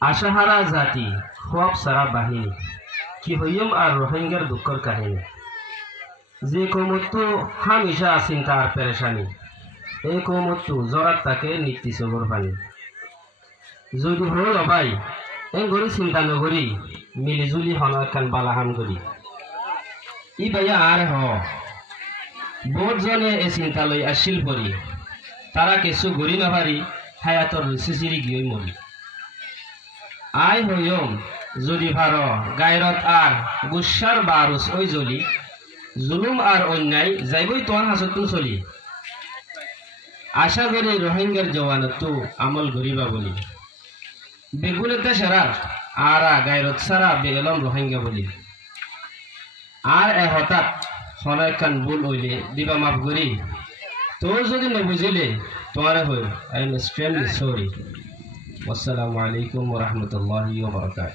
আশাহারা জাতি খোয়াব সারা বাহিনী কি হইম আর রোহিঙ্গার দুঃখর কাহিনী যে কৌমত্তু হামিশা চিন্তা আর পেরেশানি এই কৌমত্তু জরাত তাকে নিত্যি চবর পানি যদি হল ভাই এই গরি চিন্তা নগরি মিলিজুলি হন একখান বালাহান করি ই ভাইয়া আর হ বহুত জনে এই চিন্তা লই আসিল পরি তারা কিছু গড়ি নাভারি হায়াতর সিচিরি গিয়ে মরি আই হইম যদি ভার গায়রত আর গুসার বারুস ওই জলি জুলুম আর অন্যায় যাইবই তোমার হাসতুন চলি আশা করি রোহিঙ্গার জওয়ানতো আমল গরিবা বলি বেগুনেতে সেরার আরা গায়রত সারা বেগলম রোহিঙ্গা বলি আর এ হঠাৎ হনাইখান ভুল হইলে দিবা মাফ করি তো যদি নবুঝিলে তোমারে হই আই এম এক্সট্রিমলি সরি। আসসালামু আলাইকুম ওয়া রাহমাতুল্লাহি ওয়া বারাকাতুহু।